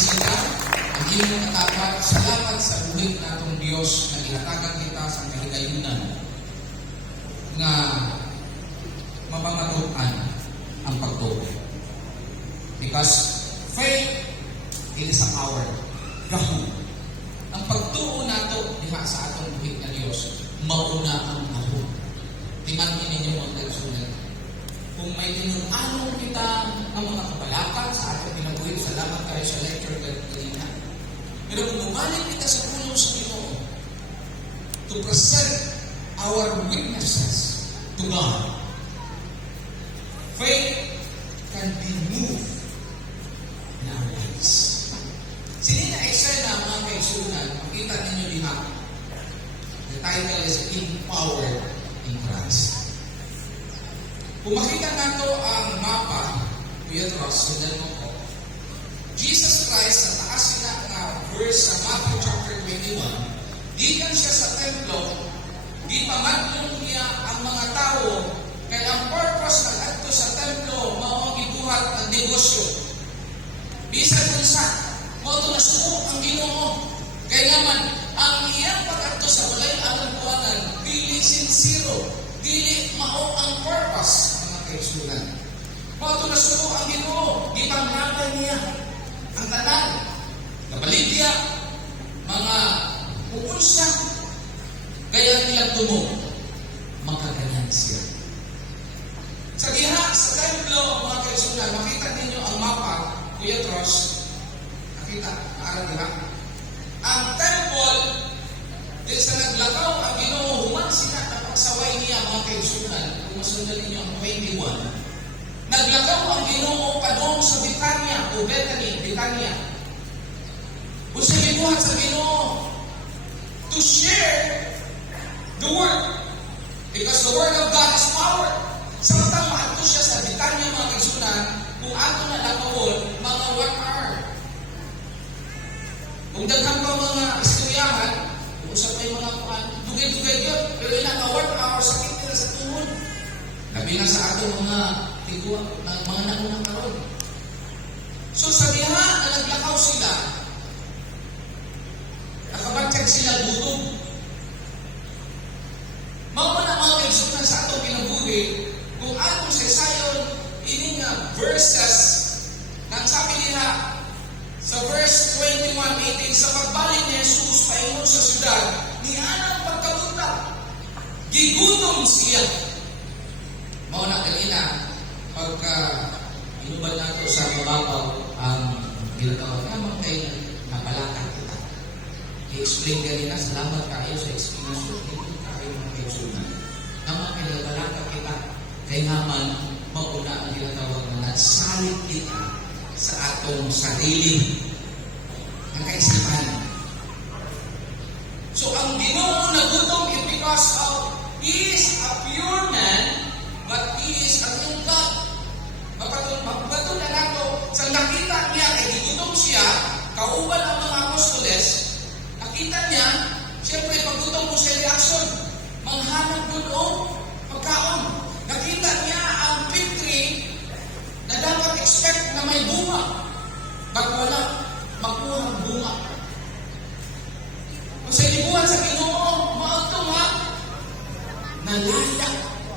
sila, ang iyong katapat, salamat sa buhit natong Diyos na ihatagan kita sa kahigayunan nga mapamatuan ang pagtuo. Because faith is a power. Gahu. Ang pagtuo nato diha sa atong buhit na Diyos, mauna ang gahu. Tingnan ninyo mga kaibigan. Kung may tinunanong kita ang mga kapalakan sa ating pinabuhi, salamat tayo sa lecture kanina. Pero kung umalit kita sa pulong sa Ginoo to present our witnesses to God, faith can be moved in our lives. Sini na eksena mga kaisunan, makita ninyo diha. The title is Empowered in Christ. Kung makita nato ang mapa, Kuya Ross, sundan mo ko, Jesus Christ, sa taas sila nga verse sa Matthew chapter 21, gikan siya sa templo, di pamadlong niya ang mga tao, kaya ang purpose ng adto sa templo, mao ang gibuhat ng negosyo. Bisan kung sa, mao ito nasuko ang Ginoo. Kaya naman, ang iyang pag-adto sa walay alang buwanan, dili sincero, dili mao ang purpose, mga kaisunan. Mao ito nasuko ang Ginoo, di panglaban niya ang tanan, kabaligya, mga uunsa, kaya nilang tumong, makaganyan siya. Sa diha, sa templo, mga kaisunan, makita ninyo ang mapa, Kuya Tross, nakita, maaral diha. Ang temple, dahil sa naglakaw, ang Ginoo, human sila na pagsaway niya, mga kaisunan, kung masundan ninyo ang 21, naglakaw ang Ginoo padong sa Betania o Betania. Kung siya gibuhat sa Ginoo to share the word. Because the word of God is power. Samtang maadto siya sa Betania, mga kaisunan, kung ato na lakawon, mga 1 hour. Kung daghan pa mga istoryahan, kung usap pa yung mga kuhan, dugay-dugay yun, pero ilang ka 1 hour, sakit nila sa tuhod. Kabilang sa ato mga tigwa, mga naunang karon. So sa diha na naglakaw sila, nakabatyag sila gutom. Mao man ang mga kaisunan sa atong kinabuhi, kung atong sayon ini nga verses nang sabi niya sa verse 21:18, sa pagbalik ni Jesus paingon sa syudad, ni anang pagkabuta, gigutom siya. Mao na kanina, pagka inubal nato sa mababaw ang ginatawag naman kayo napalakan kita. I-explain kanina, salamat kayo sa explanation. Ito kayo mga kaisunan. Naman kayo napalakan kita. Kaya naman, mauna ang ginatawag na nagsalit kita sa atong sarili. Ang kaisipan. So, ang Ginoo na gutom is because of He is a pure man, but He is a real God. Magbato na nato, sa nakita niya, kay gigutom siya, kauban ang mga apostoles, nakita niya, siyempre, paggutom mo siya reaction, manghanap doon o pagkaon. Nakita niya ang fig tree na dapat expect na may bunga. Pag wala, makuha ang bunga. Kung sa inibuhan sa Ginoo, mautong ha, nalaya,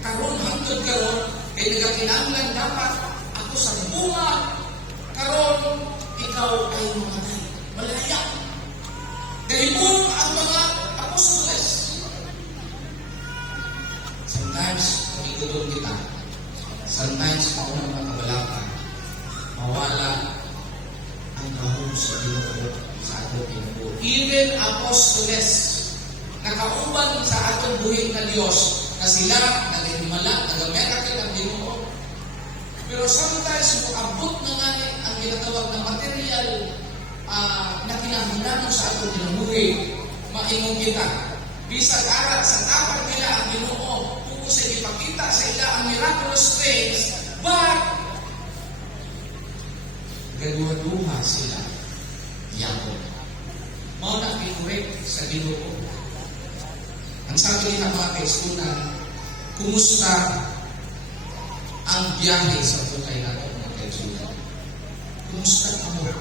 karon hangtod karon, kay nagakinanglan dapat ako sa bunga, karon ikaw ay mamatay. Malaya. Dahil ang mga apostoles. Sometimes, pagigudong kita. Sometimes, maunang mga kabalaka, mawala ang kahong sa Ginoo sa atong Ginoo. Even apostoles, nakauban sa atong buhit na Diyos, na sila nagihimala, nag-miracle ang Ginoo. Pero sometimes, abot na nga ang ginatawag na material na kinahanglan sa atong kinabuhi, maingon kita. Bisag arat sa dapat nila ang Ginoo, kung sa ipakita sa ila ang miraculous things, but gaduha-duha sila. Yapo. Mao na kinurek sa Ginoo. Ang sabi nila mga kaisunan, kumusta ang biyahe sa tulay nato mga kaisunan? Kumusta ka mo?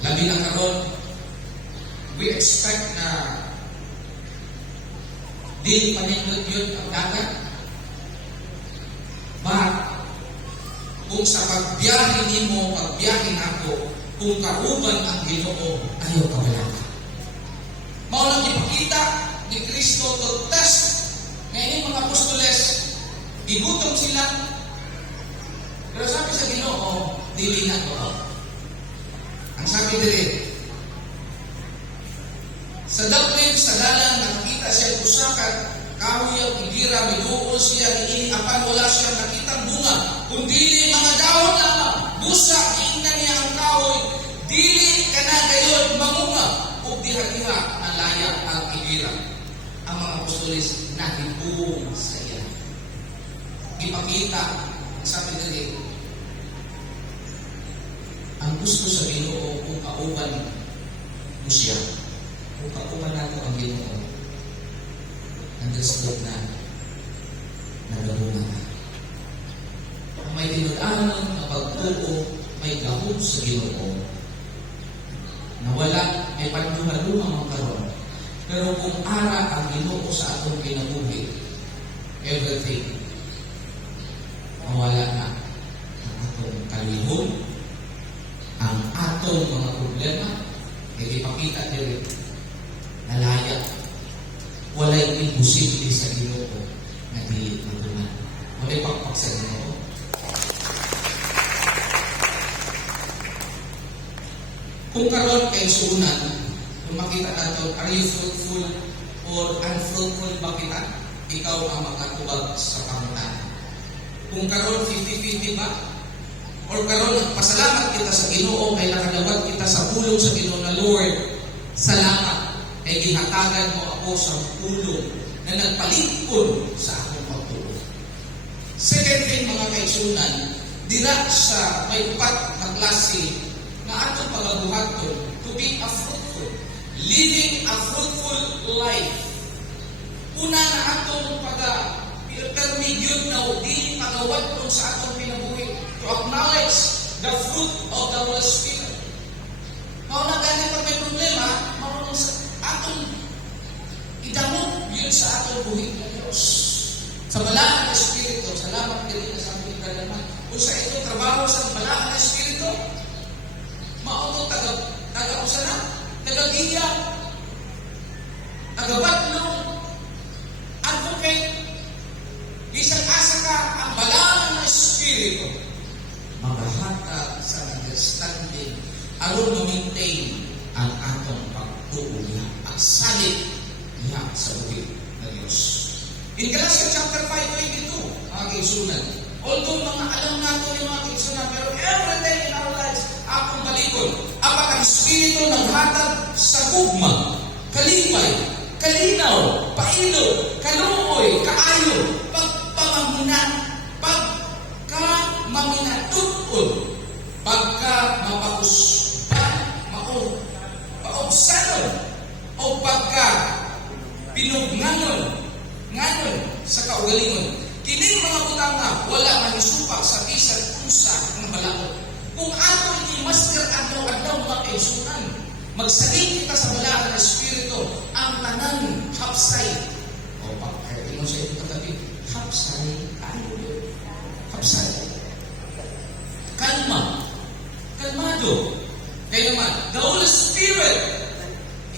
Labi na karon, we expect na di panindot yun ang dagat. But, kung sa pagbiyahe nimo, pagbiyahe nako, kung kauban ang Ginoo, ayaw ka wala ka. Mao lang ipakita ni Kristo to test ngayon mga apostoles, gigutom sila. Pero sabi sa Ginoo, dili na ko. Ang sabi dili, sa daplin, sa dalan, nakita siya usakat, kahoy ang igira, binuol siya, apan wala siyang nakitang bunga, kundi mga dahon lamang, busa, ingnan niya ang kahoy, dili ka na gayon, mamunga, o diha-diha ang laya ang igira. Ang mga apostolis nahibong sa iya. Ipakita, ang sabi dili, ang gusto sa Ginoo kung kauban mo siya, kung kauban nato ang Ginoo, nandiyan na nagabunga na. Kung may tinag-anon na pagtuo, may gahom sa Ginoo, nawala, may panduha-duha ang karon. Pero kung ara ang Ginoo sa atong kinabuhi, everything, mawala na ang atong kalihon, ang atong mga problema, hindi ipakita din, nalaya. Walay imposible sa Ginoo na dili magunan. Walay pakpak sa Ginoo. Kung karon kay suunan, kung makita nato, are you fruitful or unfruitful ba kita? Ikaw ang makatubag sa pangutan. Kung karon 50-50 ba? Or karon pasalamat kita sa Ginoo kay nakadawat kita sa pulong sa Ginoo na Lord, salamat kay gihatagan mo ako sa pulong na nagpalikod sa akong pagtuo. Second thing mga kaigsunan, dira sa may upat na klase na atong pagabuhaton to be a fruitful, living a fruitful life. Una na atong pag-intermediate na di pagawaton sa atong pinabuhi to acknowledge the fruit of the Holy Spirit. Mauna gani pag may problema, marunong sa atong idamot yun sa atong buhig na Diyos. Sa balaan ng Espiritu, salamat din na sa ating kalaman. Kung sa itong trabaho sa balaan ng Espiritu, maunong taga-usa na, taga-giya, taga-batlong, advocate, isang asa ka ang balaan ng Espiritu. Mabahatag sa understanding, aron ma-maintain ang atong pagtuo niya, pagsalit niya sa buhay na Diyos. In Galatians chapter 5:22, mga kaigsunan, although mga alam nato yung mga kaigsunan, pero every day in our lives, akong balikod, apat ang Espiritu naghatag sa gugma, kalipay, kalinaw, pailo, kaluoy, kaayo, pagka-maminatutod, pagka-mapahusgan, paobsanon, o pagka-pinugnanon, nganon sa kaugalingon. Kining mga butanga, wala manisupa sa bisan unsa ng balaod. Kung ato ni master adlaw-adlaw mga kaigsunan, magsaling kita sa balaan ng Espiritu, ang tanan hapsay. O pagkakinom sa ito kagabi, hapsay, ano yun? Hapsay. Kalma. Kalmado. Kaya naman, the Holy Spirit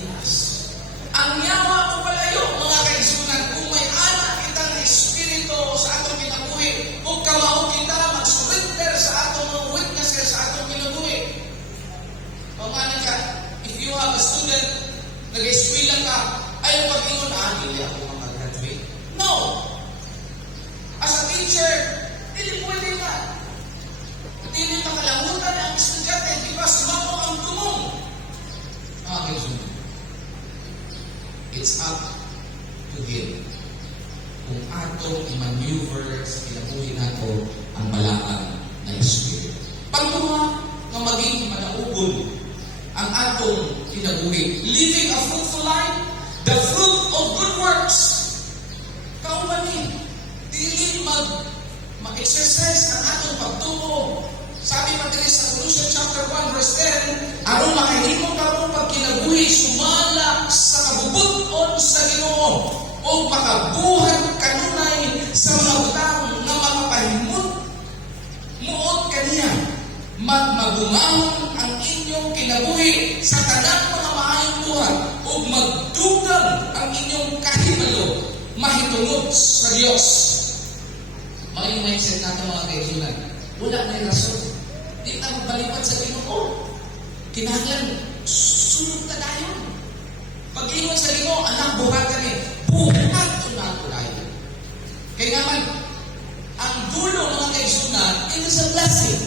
in us. Ang yawa o palayo, mga kaigsunan, kung may anak kita na Espiritu sa atong kinabuhi, kung kamao kita, mag-surrender sa atong mga witnesses sa atong kinabuhi. Pamanin ka, if you have a student, nag-eskwila ka, ayaw pag-ingon, hindi ako mag-graduate. No! As a teacher, hindi pwede ka. Hindi makalamutan ang estudyante, di ba sumako ang tumong? Mga kaigsunan, it's up to him kung atong i-maneuver sa kinabuhi nato ang balaan ng Espiritu. Pangalawa, na maging manaugon ang atong kinabuhi. Living a fruitful life, the fruit of good works. Kaumanin, dili mag-exercise ang atong pagtuo. Sabi pa din sa Colossians chapter 1 verse 10, aron makahimo kamo pagkinabuhi sumala sa kabubuton sa Ginoo o makabuhat kanunay sa mga butang nga makapahimot muot kaniya magmagumahon ang inyong kinabuhi sa tanang mga maayong buhat o magdugang ang inyong kahibalo mahitungod sa Dios. Mga yung mindset natin mga kaibigan, wala na yung rason. Di na magbalipat sa Ginoo. Kinahanglan, sunod ka dayon. Pag-ingon sa Ginoo, anak, buhat ka ni. Buhat o nakulayo. Kaya naman, ang dulo mga kaibigan, it is a blessing.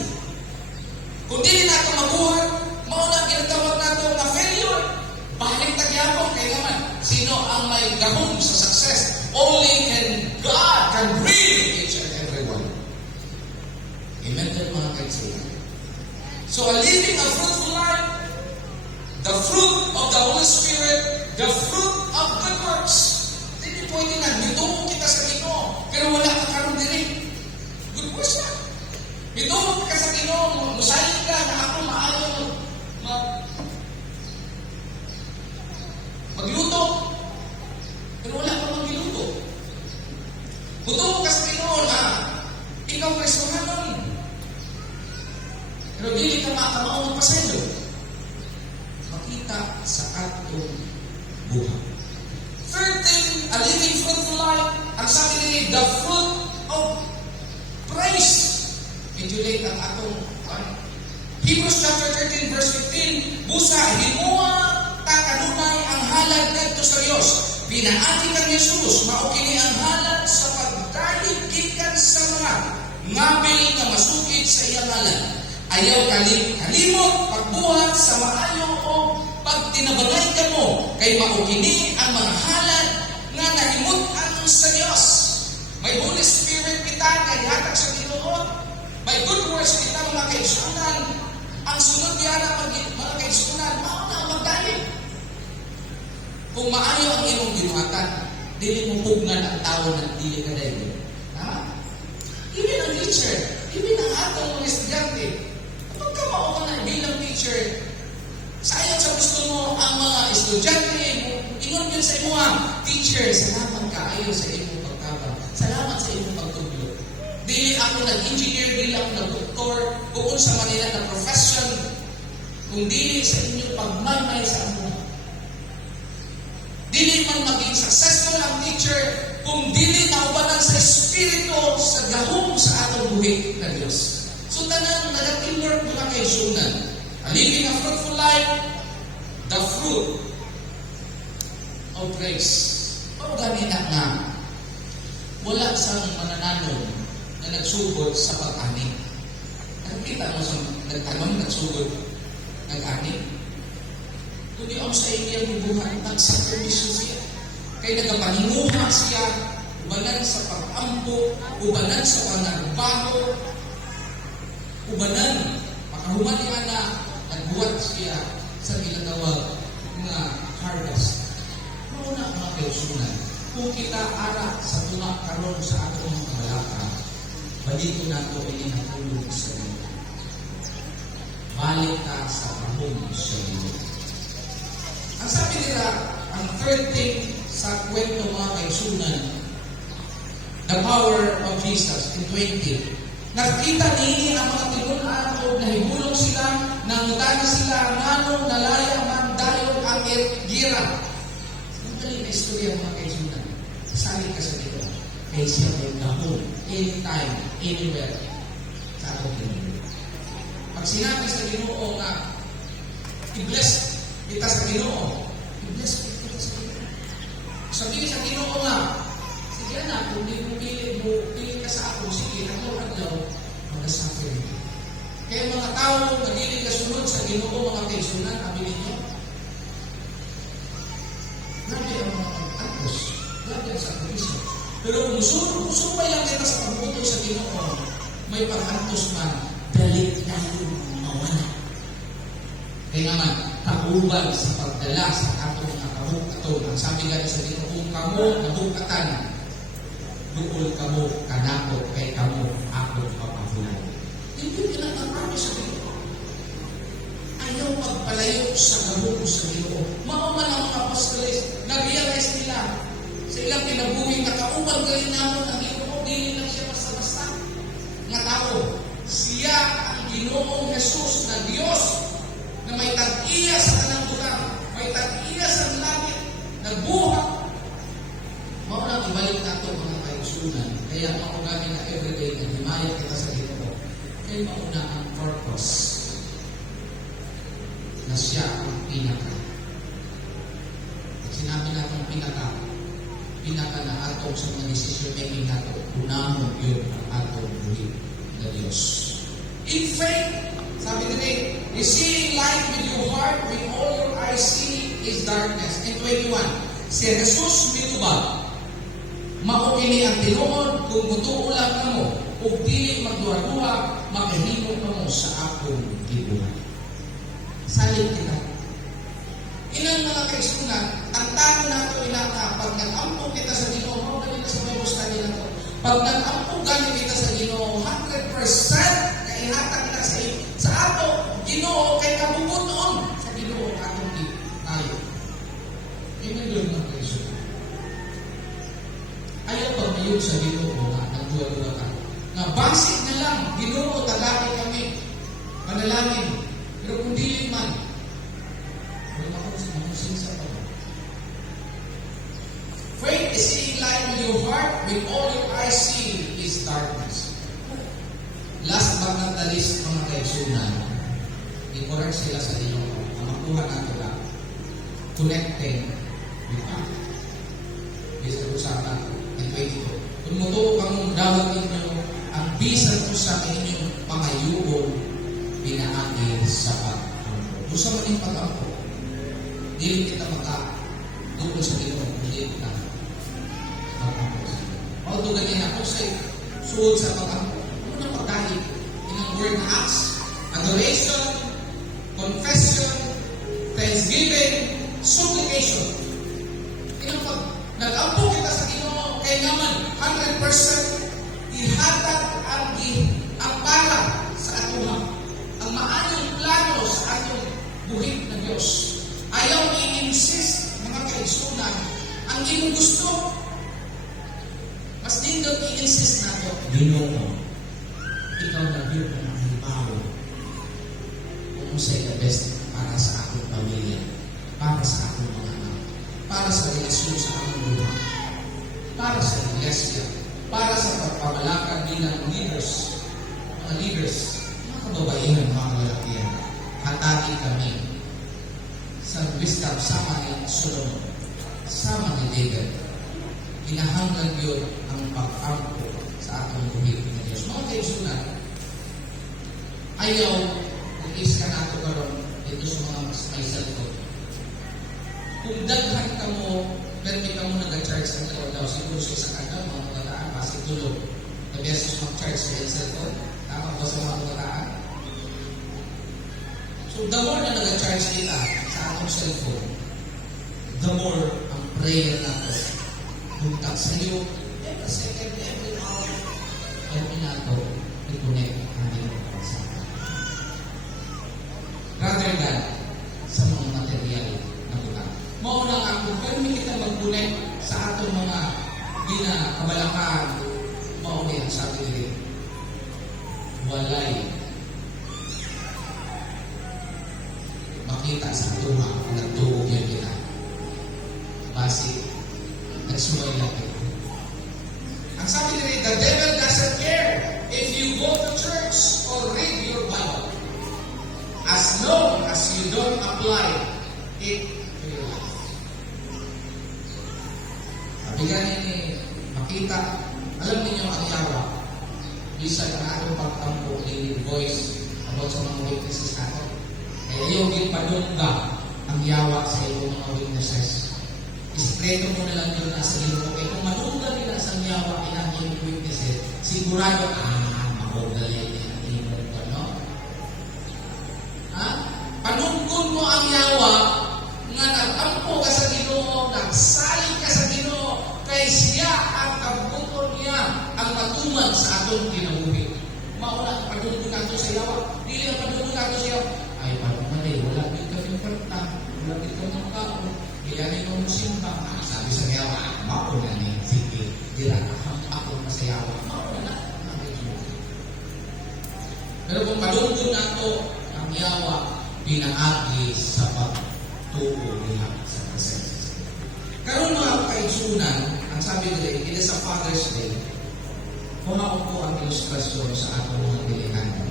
Kung di natin mabuhat, maunang ginatawag natin na failure. Balik tagyapon. Kaya naman, sino ang may gahong sa success? Only God can bring each and every one. Amen din mga kaibigan. So living a fruitful life, the fruit of the Holy Spirit, the fruit of good works. Hindi pwede na, nitungkong kita sa Ginoo, pero wala ka karoon din. Good works na. Nitungkong ka sa Ginoo, musayin ka na ako maayon magluto. Pero wala ka magluto. Nitungkong ka sa Ginoo na ikaw presyohanon. Pero dili ka makamaong pasaylo. Makita sa atong buhay. Third thing, a living fruitful life, ang sabi nila, the fruit of praise. Medulate ang atong Hebrews chapter 13 verse 15, busa, himuha ta kanunay ang halad kadto sa Dios. Pinaagi kang Jesus, mao kini ang halad sa pagdahig gikan sa mga ngabil nga masukid sa iyang halad. Ayaw kalimot, pagbuhat sa maayo o pagtinabangay ka mo, kay maukini ang mga halad nga nahimutan sa Diyos. May Holy Spirit kita na ihatag sa Ginoo. May good works kita mga kaigsunan. Ang sunod niya na mga kaigsunan, mauna ang magdahil. Kung maayo ang imong ginuhatan, dili mo pugnan ang tao ng dili ka dahil. Even ang teacher, even ang atong mga estudyante, kapag ka mao na bilang teacher, sayang sa gusto mo ang mga estudyante, ingon yun sa imo, teacher, salamat kaayo sa imong pagtabang. Salamat sa imong pagtudlo. Dili ako nag-engineer, dili ako nag-doktor, kung sa Manila na profession, kung dili sa inyong pagmanay sa amo. Dili man maging successful ang teacher, kung dili naubanan sa Espiritu sa gahom sa atong buhi na Diyos. So, tanan nag-teamwork mga kaisunan. Living a fruitful life, the fruit of grace. Paano ganina nga? Wala sang manananon na nagsugod sa pag-ani. Nakikita mo sa nagtanong, nagsugod, nag-ani. Kundi ang sa iyang bubuhay, nagsacrifice siya. Kaya nagapaninguha siya, ubanan sa pag-ambo, ubanan sa panagbaho, ubanan, makahuman niya na nagbuhat siya sa ilatawag nga harvest. Mauna mga kausunan, kung kita ara sa tunak karon sa atong mga malaka, balito nato ay natulog sa iyo. Balik ka sa kahong sa iyo. Ang sabi nila, ang third thing sa kwento mga kaisunan, the power of Jesus in 20. Nakita niya ang mga tinunan o nahibulong sila, nangutana sila, nanong nalaya man dayon ang gira. Ang galing na istorya mga kaisunan. Sali ka sa dito. Kaya siya may gahon, anytime, anywhere, sa atong Ginoo. Pag sinabi sa Ginoo nga, i-bless kita sa Ginoo, i-bless kita sa Ginoo. Sabihin sa Ginoo nga, sige na, kung di mo pili ka sa ako, sige, adlaw, mag-suffer. Kaya mga tao, nagili kasunod sa Ginoo, mga kaisunan, aminin niyo, grabe ang mga pag-atos, grabe ang sakripisyo. Pero kung sumay lang kita sa pagbuto sa Ginoo, may pag-atos man, balik tayo mawala. Kaya naman, kauban sa pagdala sa atong mga kahugkaton. Ang sabi nga sa dito, kung kamo nahugkatan, duol kamo kanako kay kamo ako papahulay. Hindi pinatapano sa dito. Ayaw palayo sa gabong sa Ginoo. Mao man ang mga apostoles, na-realize nila sa ilang kinabuhi na kauban galing namon ang Ginoo, dili lang siya basta-basta nga tao. Siya ang Ginoong Jesus na Dios na may tag-iya sa kanang butang, may tag-iya sa langit, nagbuhat. Mao nang ibalik nato mga kaigsunan. Kaya mao gani na everyday na himayat kita sa Ginoo. Kay mauna ang purpose na siya ang pinaka. Pag sinabi natin pinaka na atong sa mga decision making nato, unamon yun ang atong buhay na Diyos. In faith, sabi din you see light with your heart when all your eyes see is darkness. In 21, si Jesus mitubag, mao kini ang tinuod kung mutuo lang kamo ug dili magduha-duha makahimo kamo sa akong gibuhat. Salit kita. Ilang mga kaigsunan, ang tao nato ilata pag nag-ampo kita sa Ginoo, mao gani na sa Bible study nato. Pag nag-ampo gani kita sa Ginoo, 100% na ihatag na sa ato Ginoo kay kabubuton sa Ginoo atong tayo. Ingon yun mga kaigsunan. Ayaw pagmayod sa Ginoo nga nagduwa-duwa ka. Nga basic na lang, Ginoo tagaki kami. Manalangin. Pero kung dili man, wala ako sa mga sinsa pa. Faith is seeing light with your heart when all your eyes see is darkness. Last but not the least, mga kaigsunan, i-correct sila sa Ginoo. Ang makuha nato na connecting with God. Bisa usapan ng 22. Kung mutuo kang dawat ninyo, ang bisan ko sa inyong pangayubong pinaangin sa pag-ampo. Kung sa maning pag-ampo, dili kita maka-dukol sa Ginoo, dili kita pag-ampo sa Ginoo. Although ganyan ako sa suod sa pag-ampo, ano na pagkahit? Inang word na acts, adoration, confession, thanksgiving, supplication. Inang pag nag-ampo kita sa Ginoo, kaya naman 100% ihatag ang para sa atuha. Ang maayong plano sa atong buhit na Diyos. Ayaw i-insist, mga kaigsunan, ang iyong gusto. Mas nindot i-insist nato, Ginoo, ikaw na yun ang halimbawa. Kung sa'y the best para sa akong pamilya, para sa akong mga anak, para sa relasyon sa aming buhay, para sa iglesia, para sa pagpamalakad bilang leaders, mga leaders, mga kababaihan, mga kalalakihan, hatagi kami sa wisdom sama ni Solomon, sama ni David. Hinahanglan yun ang pag-ampo sa atong buhit ng Diyos. Mga kaigsunan, ayaw kung iska nato karon dito sa mga may cellphone. Kung daghan ka mo, permit ka mo nag-charge ang tawag daw, siguro sa isang agaw, mga kataan, basi tulog. Na beses mag-charge sa yung cellphone, tama ba sa mga kataan? So, the more na nag-charge kita sa atong cellphone, the more ang prayer natin. Buntag sa iyo, every second, every hour, ay inato, i-connect ang iyong pagsama. Rather than sa mga material na butang. Mauna nga kung permi kita mag-connect sa atong mga ginakabalakaan, mauna ang sabi nila, walay makita sa atuha kung nagtuog yan kita. Basi, nagsumay lang ito. Ang sabi nila, the devil doesn't care if you go to church or read your Bible as long as you don't apply it to your life. Sabigan ni makita, alam niyo ang yawa, bisa na atong pagtampo ni voice about sa mga witnesses nato. Kaya yung ipadungga ang yawa sa iyong mga witnesses. Iskreto mo na lang yun nasa Ginoo. Kaya kung manungga nila sa yawa ilang yung witnesses, sigurado, makugali niya ang iyong ko, no? Panungkon mo ang yawa nga nag-ampo ka sa Ginoo, nagsalig ka sa Ginoo, kay siya ang kabuton niya ang matuman sa atong kinabuhi. Mauna, padungkon nato sa yawa. Dili ang padungkon nato sa yawa. Ay, parang mali, wala din kami pinaagi sa pagtuo niya sa presensya. Karon mga kaigsunan, ang sabi ko rin, it is a Father's Day, kung ako po ang ilustrasyon sa atong mga dilihanan.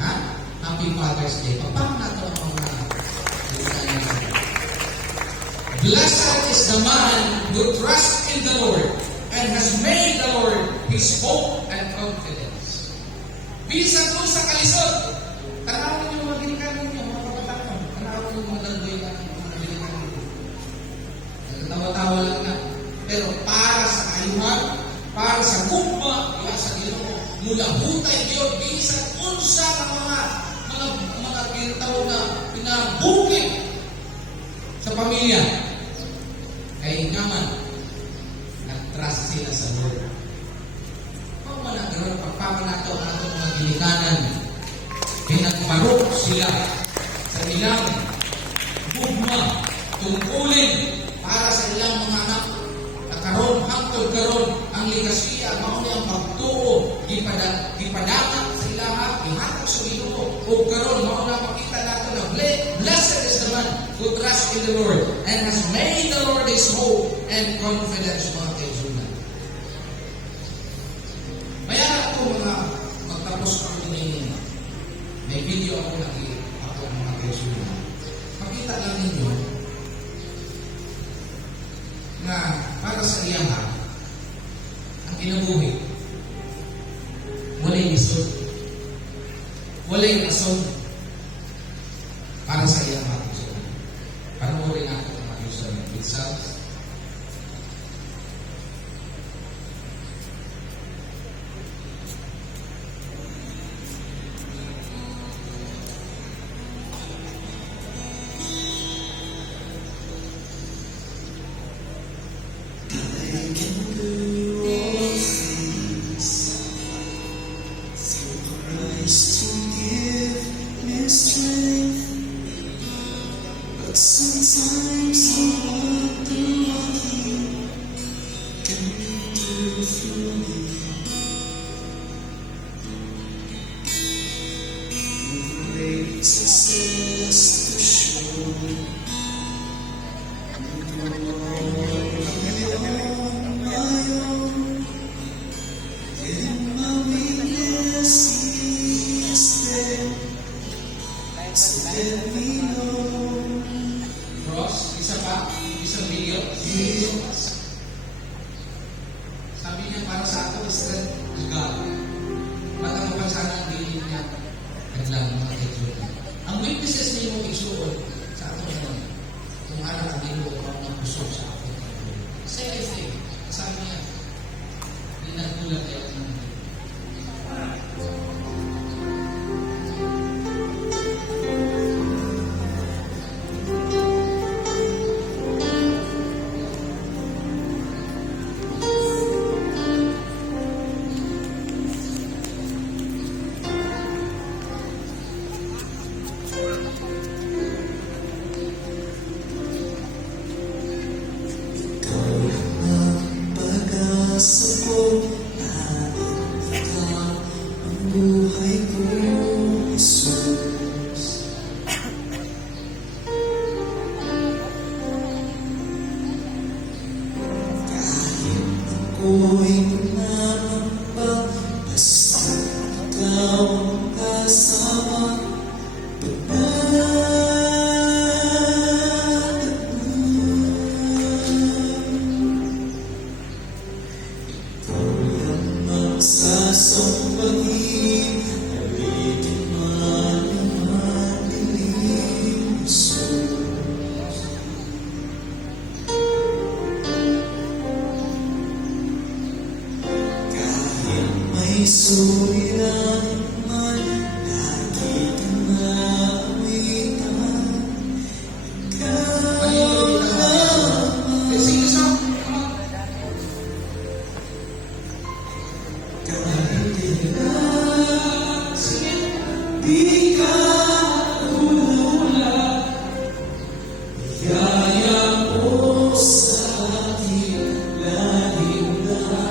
Ha? Happy Father's Day. Pagpang nato ang mga dilihanan. Blessed is the man who trusts in the Lord and has made the Lord his hope and confidence. Bisan po sa kalisod, tanawin niyo mga ginikanan niyo, mga kabataan. Tanawin niyo mga dandoy na mga ginikanan niyo. Nagtawa-tawa lang na. Pero para sa kayuhan, para sa gugma, kaya sa Ginoo, mula hutay Diyos, bisan unsa ng mga ginatawag na pinabukit sa pamilya. Kaya naman, nag-trust sila sa Lord. Kung managaroon, pagpapanato ang atong mga ginikanan, pinagparok sila sa ilang gugma, tungkulin para sa ilang mga anak. Karon hangtod karon ang ligasiya mao ni ang pagtuo gipadakap sa ilaha gihatag sa Ginoo ug karon mao na makita nato na blessed is the man who trusts in the Lord and has made the Lord his hope and confidence, mga kaigsunan. Maya ako mga magtapos ko ini may video ako ako mga kaigsunan. Makita lang ninyo na para sa iyaha, ang kinabuhi, walay lisod, walay rason para sa iyang mga kaigsunan. Panoorin natin ang mga kaigsunan itself. Sometimes I wonder what you can do through me. Great success to show. On my own, in my weakness is there. So let me know. Cross, isa pa, isang video. Sabi niya, para sa ato, strength is God. Matangapal sana ang bilin niya. Naglang mga kaigsunan. Ang witnesses niyo mong isuon sa ato naman, kung ano ang Ginoo ang nagpusok sa ato. Kasi sabi niya, hindi nagtulang kayo ng Ako'y nangamba, basta ikaw ang kasama. Ikaw ang magsasambahin, alitin man ang madilim suot. May suliran man, lagi kang naawitan. Ikaw lamang, kahit ilan, di ka ulula. Yaya mo sa ating lahing daan.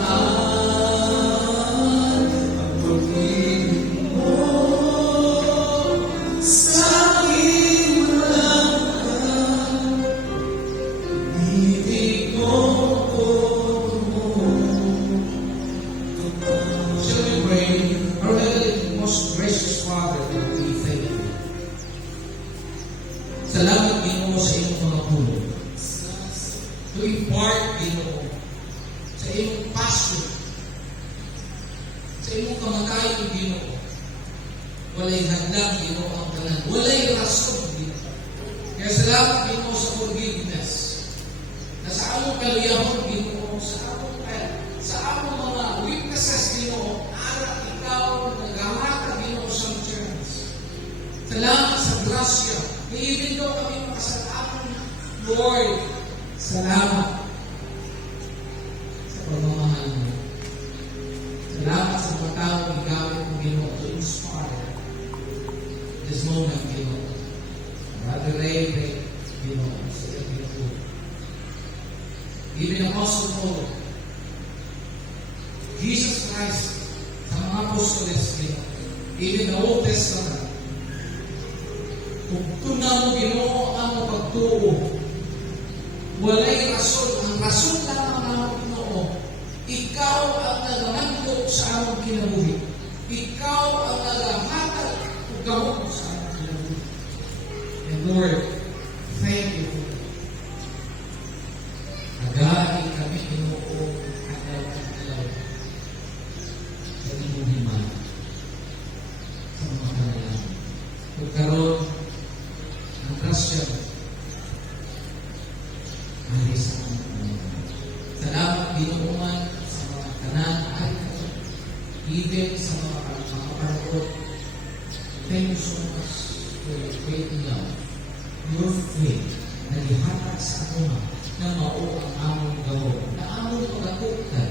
Salamat, Ginoo, sa iyong mga pulong. To impart, Ginoo, sa iyong passion, sa iyong kamatayon, Ginoo. Walay hadlang, Ginoo, ang tanan. Walay rason, Ginoo. Kaya salamat, Ginoo, sa forgiveness. Na sa among kaluyahon, Ginoo, sa among mga weaknesses, Ginoo, ara ikaw naghahatag, Ginoo, sa chance. Salamat sa grasya. Na even though kami makasalamat, Lord, salamat sa pagmamahal mo. Salamat sa mga taong igamit mo, Ginoo, to inspire this moment, Ginoo. Brother Ray, Ginoo, sa Ginoo. Even Apostle Paul, Jesus Christ, sa mga apostoles, Ginoo. Even the Old Testament, kung tunaw mo, Ginoo, ang mga pagtuo, walay rason. Ang rason lamang ng Ginoo, ikaw ang nagangandok sa among kinabuhi. Ikaw ang nagahatag o gamot sa among kinabuhi. And Lord, thank you for that. Nagaling kami, Ginoo, agaw-agaw sa inyong himan sa mga kanalang. Pagkaroon ng grasya ay sa aming salamat, Ginoo, sa mga tanan ay even sa mga kapanood. Thank you so much for your great love, your faith, na lihatag sa ako na mao ang among gawon, na among pagkatukan,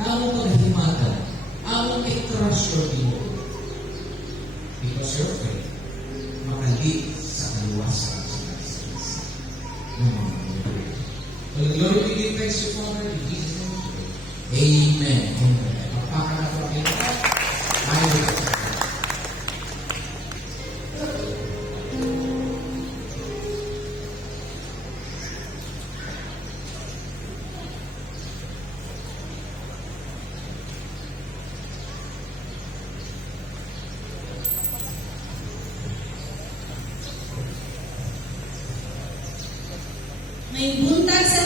na among paghimatan, among itrasyo, Ginoo. Because your faith, makalit sa kaluwasan sa Christ. Well, Lord, we give thanks to Father, in Jesus' name. Amen. Amen. Magpakala po ang ito. Amen. May buntag sa